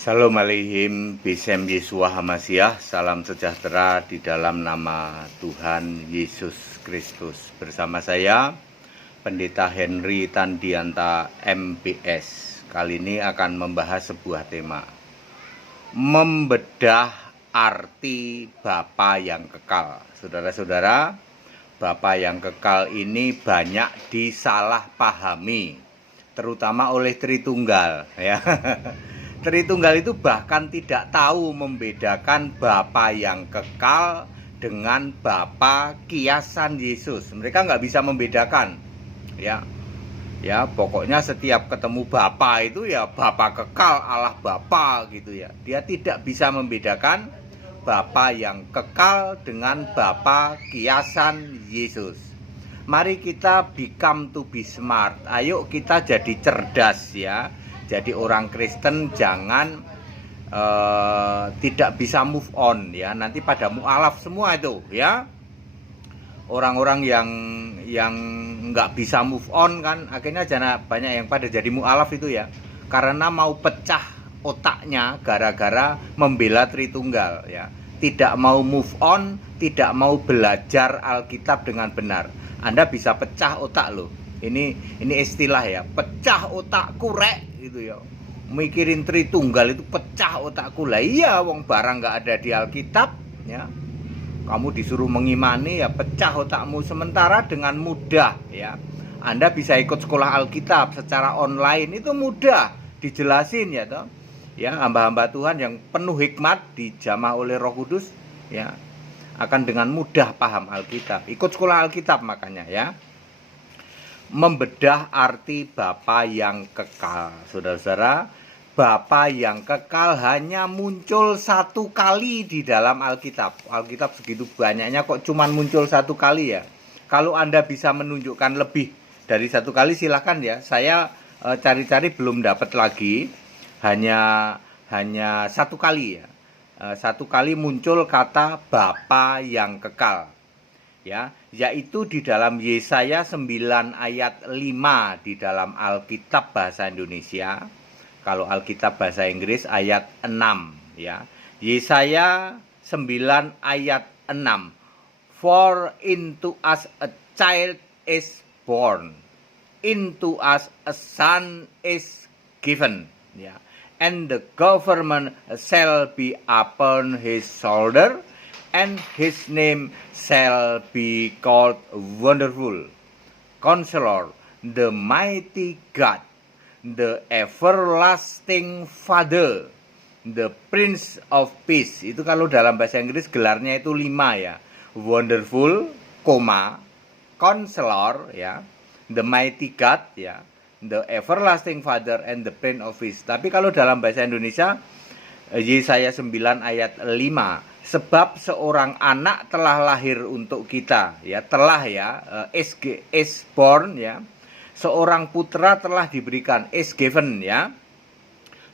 Shalom aleihim, Bisem Yesua Hamasiah, salam sejahtera di dalam nama Tuhan Yesus Kristus. Bersama saya, Pendeta Henry Tandianta MPS. Kali ini akan membahas sebuah tema, membedah arti Bapa yang kekal. Saudara-saudara, Bapa yang kekal ini banyak disalahpahami, terutama oleh Tritunggal, ya. Tritunggal itu bahkan tidak tahu membedakan Bapa yang kekal dengan Bapa kiasan Yesus. Mereka nggak bisa membedakan, ya. Ya, pokoknya setiap ketemu Bapa itu ya Bapa kekal, Allah Bapa gitu ya. Dia tidak bisa membedakan Bapa yang kekal dengan Bapa kiasan Yesus. Mari kita become to be smart. Ayo kita jadi cerdas ya. Jadi orang Kristen jangan tidak bisa move on ya. Nanti pada mualaf semua itu ya. Orang-orang yang nggak bisa move on kan akhirnya banyak yang pada jadi mualaf itu ya. Karena mau pecah otaknya gara-gara membela Tritunggal ya. Tidak mau move on, tidak mau belajar Alkitab dengan benar. Anda bisa pecah otak loh. Ini istilah ya, pecah otakku rek gitu ya. Mikirin Tritunggal itu pecah otakku lah. Iya, wong barang nggak ada di Alkitab ya. Kamu disuruh mengimani ya pecah otakmu. Sementara dengan mudah ya. Anda bisa ikut sekolah Alkitab secara online itu mudah dijelasin ya toh. Ya, hamba-hamba Tuhan yang penuh hikmat dijamah oleh Roh Kudus ya akan dengan mudah paham Alkitab. Ikut sekolah Alkitab makanya ya. Membedah arti Bapa yang kekal. Saudara-saudara, Bapa yang kekal hanya muncul satu kali di dalam Alkitab. Alkitab segitu banyaknya kok cuman muncul satu kali ya. Kalau Anda bisa menunjukkan lebih dari satu kali silakan ya. Saya cari-cari belum dapat lagi. Hanya satu kali ya. Satu kali muncul kata Bapa yang kekal. Ya, yaitu di dalam Yesaya 9 ayat 5 di dalam Alkitab bahasa Indonesia. Kalau Alkitab bahasa Inggris ayat 6 ya. Yesaya 9 ayat 6. For into us a child is born, into us a son is given ya. And the government shall be upon his shoulder, and his name shall be called Wonderful, Counselor, the Mighty God, the Everlasting Father, the Prince of Peace. Itu kalau dalam bahasa Inggris gelarnya itu 5 ya. Wonderful, Counselor ya, the Mighty God ya, the Everlasting Father and the Prince of Peace. Tapi kalau dalam bahasa Indonesia Yesaya 9 ayat 5, sebab seorang anak telah lahir untuk kita ya, telah ya, is born ya. Seorang putra telah diberikan, is given ya.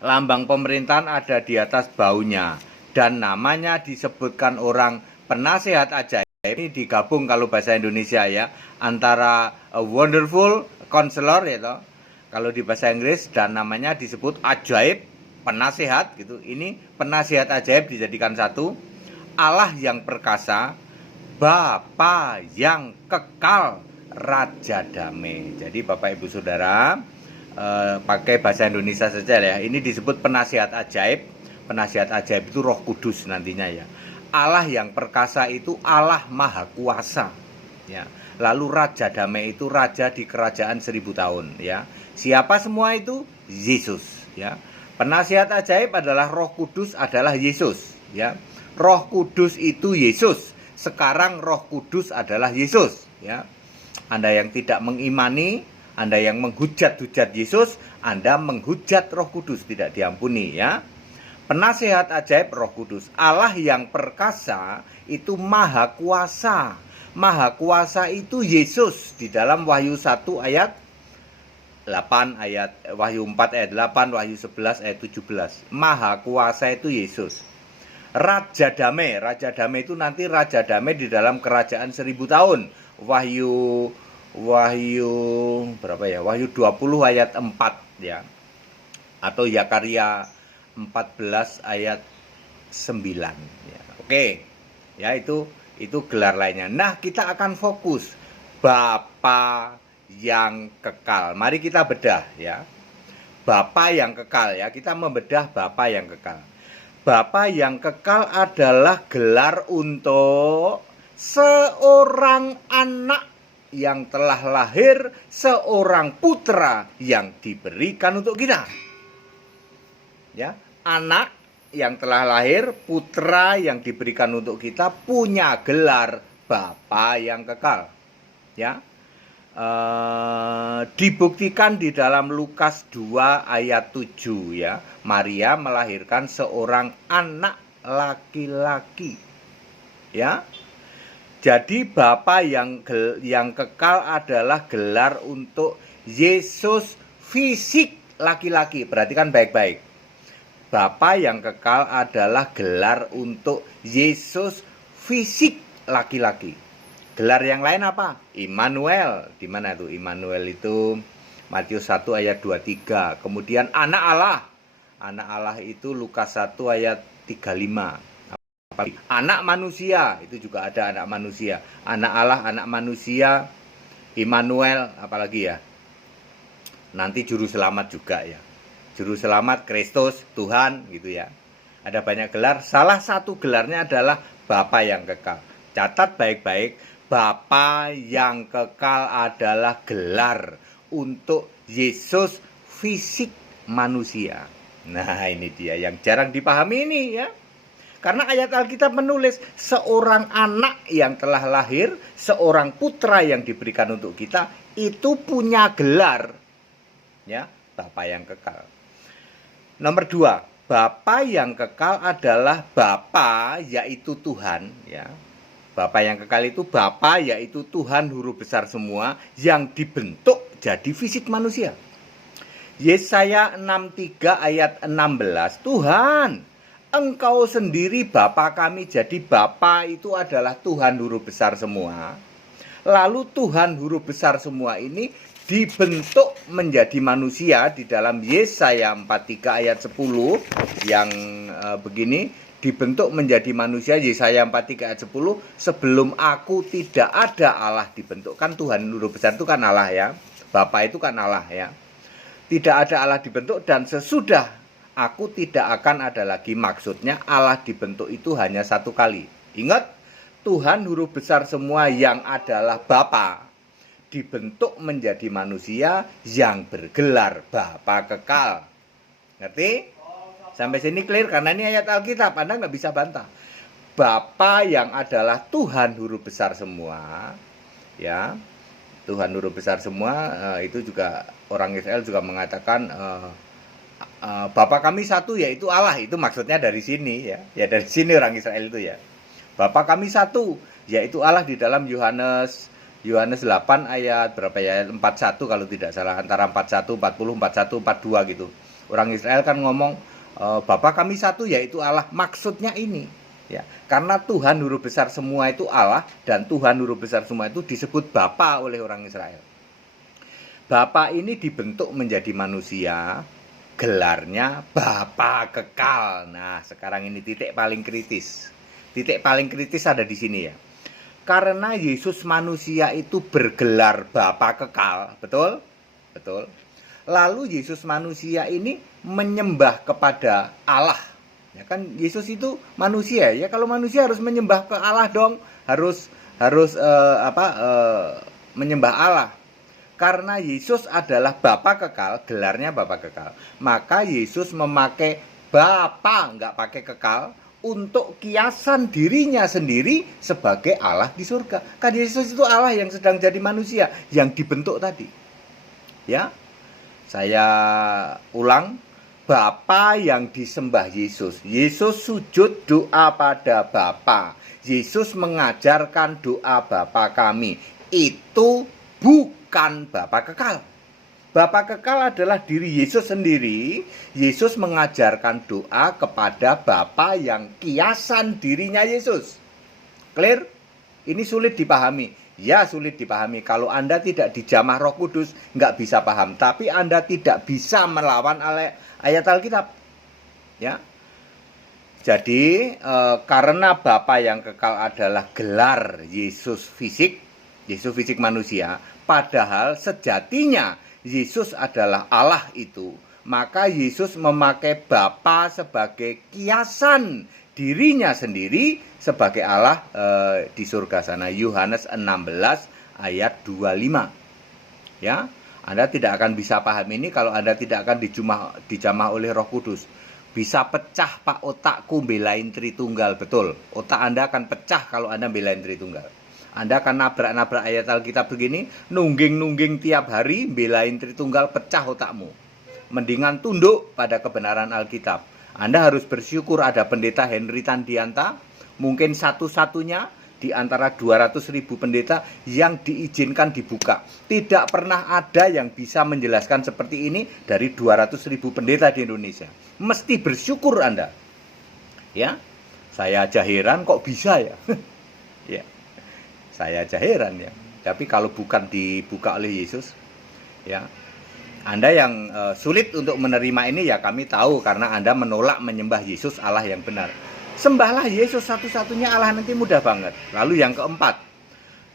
Lambang pemerintahan ada di atas baunya dan namanya disebutkan orang penasehat ajaib. Ini digabung kalau bahasa Indonesia ya, antara Wonderful, Counselor ya toh. Kalau di bahasa Inggris dan namanya disebut ajaib, penasehat gitu. Ini penasehat ajaib dijadikan satu. Allah yang perkasa, Bapa yang kekal, Raja Damai. Jadi Bapak Ibu Saudara, pakai bahasa Indonesia saja ya. Ini disebut penasehat ajaib. Penasehat ajaib itu Roh Kudus nantinya ya. Allah yang perkasa itu Allah Maha Kuasa ya. Lalu Raja Damai itu raja di kerajaan 1000 tahun ya. Siapa semua itu? Yesus ya. Penasihat ajaib adalah Roh Kudus, adalah Yesus ya. Roh Kudus itu Yesus. Sekarang Roh Kudus adalah Yesus ya. Anda yang tidak mengimani, Anda yang menghujat-hujat Yesus, Anda menghujat Roh Kudus, tidak diampuni ya. Penasihat ajaib Roh Kudus. Allah yang perkasa itu Maha Kuasa. Maha Kuasa itu Yesus di dalam Wahyu 1 ayat 8, Wahyu 4 ayat 8, Wahyu 11 ayat 17. Maha Kuasa itu Yesus. Raja Damai itu nanti Raja Damai di dalam kerajaan 1000 tahun. Wahyu berapa ya? Wahyu 20 ayat 4 ya. Atau Zakaria 14 ayat 9 ya. Oke. Ya, itu gelar lainnya. Nah, kita akan fokus Bapa yang kekal. Mari kita bedah ya. Bapa yang kekal ya. Kita membedah Bapa yang kekal. Bapa yang kekal adalah gelar untuk seorang anak yang telah lahir, seorang putra yang diberikan untuk kita. Ya, anak yang telah lahir, putra yang diberikan untuk kita punya gelar Bapa yang kekal. Ya. Dibuktikan di dalam Lukas 2 ayat 7 ya. Maria melahirkan seorang anak laki-laki. Ya. Jadi Bapa yang kekal adalah gelar untuk Yesus fisik laki-laki. Perhatikan baik-baik. Bapa yang kekal adalah gelar untuk Yesus fisik laki-laki. Gelar yang lain apa? Immanuel. Di mana tuh? Immanuel itu Matius 1 ayat 23. Kemudian anak Allah. Anak Allah itu Lukas 1 ayat 35. Anak manusia, itu juga ada anak manusia. Anak Allah, anak manusia, Immanuel, apalagi ya? Nanti juru selamat juga ya. Juru selamat Kristus, Tuhan gitu ya. Ada banyak gelar. Salah satu gelarnya adalah Bapa yang kekal. Catat baik-baik. Bapa yang kekal adalah gelar untuk Yesus fisik manusia. Nah, ini dia yang jarang dipahami ini ya. Karena ayat Alkitab menulis seorang anak yang telah lahir, seorang putra yang diberikan untuk kita, itu punya gelar ya, Bapa yang kekal. Nomor 2, Bapa yang kekal adalah Bapa yaitu Tuhan ya. Bapa yang kekal itu Bapa yaitu Tuhan huruf besar semua yang dibentuk jadi fisik manusia. Yesaya 63 ayat 16, Tuhan, Engkau sendiri Bapa kami. Jadi Bapa itu adalah Tuhan huruf besar semua. Lalu Tuhan huruf besar semua ini dibentuk menjadi manusia di dalam Yesaya 43 ayat 10 yang begini. Dibentuk menjadi manusia, Yesaya 43 ayat 10, sebelum aku tidak ada Allah dibentuk. Kan Tuhan huruf besar itu kan Allah ya. Bapa itu kan Allah ya. Tidak ada Allah dibentuk dan sesudah aku tidak akan ada lagi. Maksudnya Allah dibentuk itu hanya satu kali. Ingat, Tuhan huruf besar semua yang adalah Bapa dibentuk menjadi manusia yang bergelar Bapa kekal. Ngerti? Sampai sini clear, karena ini ayat Alkitab, Anda nggak bisa bantah. Bapa yang adalah Tuhan huruf besar semua, ya, Tuhan huruf besar semua, itu juga orang Israel juga mengatakan Bapa kami satu yaitu Allah. Itu maksudnya dari sini ya, ya dari sini orang Israel itu ya. Bapa kami satu yaitu Allah di dalam Yohanes 8 ayat berapa ya, 41 kalau tidak salah, antara 41, 40, 41, 42 gitu. Orang Israel kan ngomong Bapa kami satu yaitu Allah. Maksudnya ini ya, karena Tuhan huruf besar semua itu Allah dan Tuhan huruf besar semua itu disebut Bapa oleh orang Israel. Bapa ini dibentuk menjadi manusia, gelarnya Bapa kekal. Nah, sekarang ini titik paling kritis. Titik paling kritis ada di sini ya. Karena Yesus manusia itu bergelar Bapa kekal, betul? Betul. Lalu Yesus manusia ini menyembah kepada Allah. Ya kan Yesus itu manusia ya. Kalau manusia harus menyembah ke Allah dong, harus menyembah Allah. Karena Yesus adalah Bapa kekal, gelarnya Bapa kekal. Maka Yesus memakai Bapa, enggak pakai kekal, untuk kiasan dirinya sendiri sebagai Allah di surga. Kan Yesus itu Allah yang sedang jadi manusia, yang dibentuk tadi. Ya. Saya ulang, Bapa yang disembah Yesus. Yesus sujud doa pada Bapa. Yesus mengajarkan doa Bapa kami. Itu bukan Bapa kekal. Bapa kekal adalah diri Yesus sendiri. Yesus mengajarkan doa kepada Bapa yang kiasan dirinya Yesus. Clear? Ini sulit dipahami. Ya, sulit dipahami. Kalau Anda tidak dijamah Roh Kudus, nggak bisa paham. Tapi Anda tidak bisa melawan ayat Alkitab. Ya. Jadi karena Bapa yang kekal adalah gelar Yesus fisik manusia, padahal sejatinya Yesus adalah Allah itu, maka Yesus memakai Bapa sebagai kiasan dirinya sendiri sebagai Allah di surga sana. Yohanes 16 ayat 25. Ya, Anda tidak akan bisa paham ini kalau Anda tidak akan dijamah oleh Roh Kudus. Bisa pecah Pak otakku belain Tritunggal, betul. Otak Anda akan pecah kalau Anda belain Tritunggal. Anda akan nabrak-nabrak ayat Alkitab begini, nungging-nungging tiap hari belain Tritunggal, pecah otakmu. Mendingan tunduk pada kebenaran Alkitab. Anda harus bersyukur ada pendeta Henry Tandianta, mungkin satu-satunya di antara 200.000 pendeta yang diizinkan dibuka. Tidak pernah ada yang bisa menjelaskan seperti ini dari 200.000 pendeta di Indonesia. Mesti bersyukur Anda. Ya, saya aja heran kok bisa ya. Ya, saya aja heran ya. Tapi kalau bukan dibuka oleh Yesus, ya, Anda yang sulit untuk menerima ini ya kami tahu karena Anda menolak menyembah Yesus Allah yang benar. Sembahlah Yesus satu-satunya Allah, nanti mudah banget. Lalu yang keempat,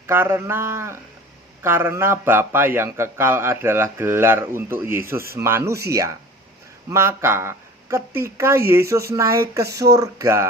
karena Bapa yang kekal adalah gelar untuk Yesus manusia, maka ketika Yesus naik ke surga,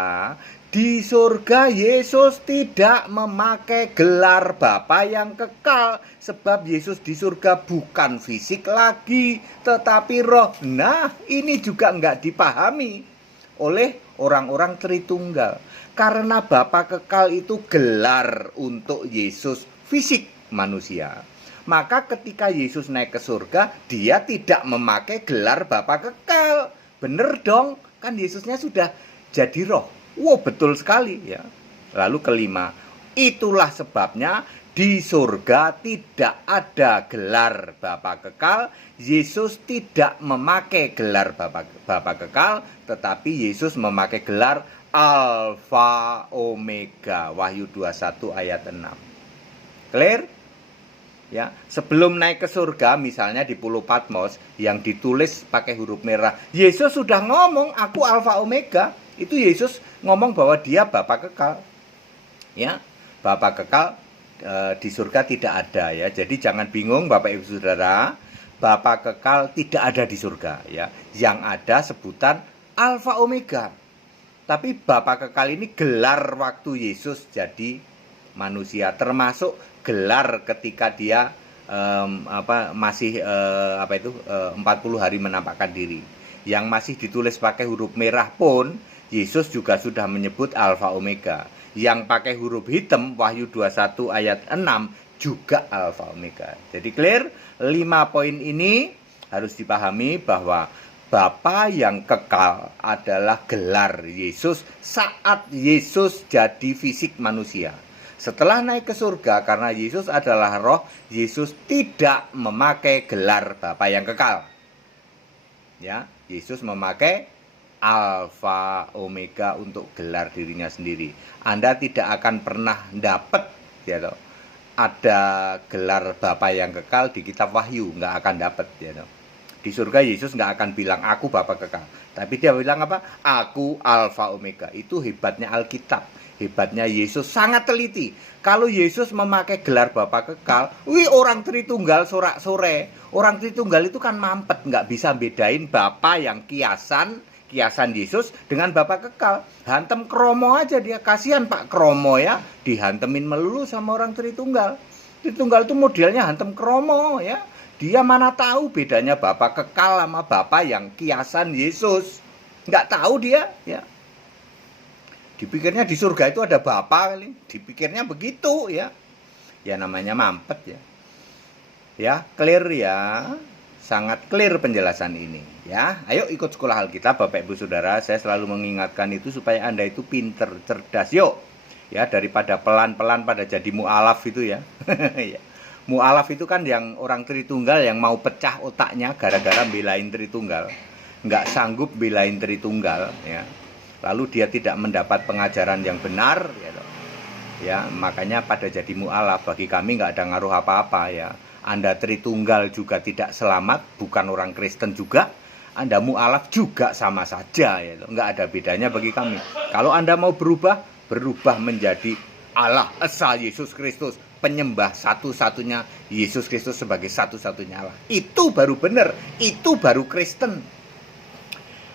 di surga Yesus tidak memakai gelar Bapa yang kekal, sebab Yesus di surga bukan fisik lagi, tetapi roh. Nah, ini juga nggak dipahami oleh orang-orang Tritunggal. Karena Bapa kekal itu gelar untuk Yesus fisik manusia. Maka ketika Yesus naik ke surga, dia tidak memakai gelar Bapa kekal. Bener dong, kan Yesusnya sudah jadi roh. Wow, betul sekali ya. Lalu kelima, itulah sebabnya di surga tidak ada gelar Bapa kekal. Yesus tidak memakai gelar Bapa kekal, tetapi Yesus memakai gelar Alfa Omega. Wahyu 21 ayat 6. Clear? Ya, sebelum naik ke surga misalnya di Pulau Patmos yang ditulis pakai huruf merah, Yesus sudah ngomong aku Alfa Omega. Itu Yesus ngomong bahwa dia Bapa kekal. Ya, Bapa kekal di surga tidak ada ya. Jadi jangan bingung Bapak Ibu Saudara, Bapa kekal tidak ada di surga ya. Yang ada sebutan Alfa Omega. Tapi Bapa kekal ini gelar waktu Yesus jadi manusia, termasuk gelar ketika dia masih 40 hari menampakkan diri. Yang masih ditulis pakai huruf merah pun Yesus juga sudah menyebut Alfa Omega. Yang pakai huruf hitam Wahyu 21 ayat 6 juga Alfa Omega. Jadi clear, 5 poin ini harus dipahami bahwa Bapa yang kekal adalah gelar Yesus saat Yesus jadi fisik manusia. Setelah naik ke surga, karena Yesus adalah roh, Yesus tidak memakai gelar Bapa yang kekal. Ya, Yesus memakai Alfa Omega untuk gelar dirinya sendiri. Anda tidak akan pernah dapat ya toh, ada gelar Bapa yang kekal di kitab Wahyu, nggak akan dapat ya toh. Di surga Yesus nggak akan bilang aku Bapa kekal, tapi dia bilang apa? Aku Alfa Omega. Itu hebatnya Alkitab, hebatnya Yesus, sangat teliti. Kalau Yesus memakai gelar Bapa kekal, orang Tritunggal sorak-sore. Orang Tritunggal itu kan mampet, nggak bisa bedain Bapa yang kiasan Yesus dengan Bapa kekal. Hantem kromo aja dia, kasihan Pak Kromo ya, dihantemin melulu sama orang Tritunggal. Tritunggal itu modelnya hantem kromo ya. Dia mana tahu bedanya Bapa kekal sama Bapa yang kiasan Yesus. Nggak tahu dia ya. Dipikirnya di surga itu ada Bapa kali, dipikirnya begitu ya. Ya namanya mampet ya. Ya, clear ya. Sangat clear penjelasan ini ya. Ayo ikut sekolah Alkitab Bapak Ibu Saudara. Saya selalu mengingatkan itu supaya Anda itu pinter, cerdas. Yuk ya, daripada pelan-pelan pada jadi mu'alaf itu ya. Ya. Mu'alaf itu kan yang orang Tritunggal yang mau pecah otaknya gara-gara belain Tritunggal, nggak sanggup belain Tritunggal ya. Lalu dia tidak mendapat pengajaran yang benar ya, makanya pada jadi mu'alaf. Bagi kami nggak ada ngaruh apa-apa ya. Anda Tritunggal juga tidak selamat, bukan orang Kristen juga. Anda mualaf juga sama saja, ya. Nggak ada bedanya bagi kami. Kalau Anda mau berubah menjadi Allah Esa Yesus Kristus, penyembah satu-satunya Yesus Kristus sebagai satu-satunya Allah. Itu baru benar, itu baru Kristen.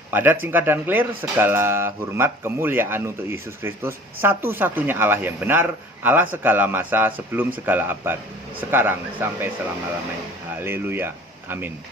Padat, singkat, dan clear, segala hormat kemuliaan untuk Yesus Kristus, satu-satunya Allah yang benar, Allah segala masa sebelum segala abad, sekarang sampai selama-lamanya. Haleluya. Amin.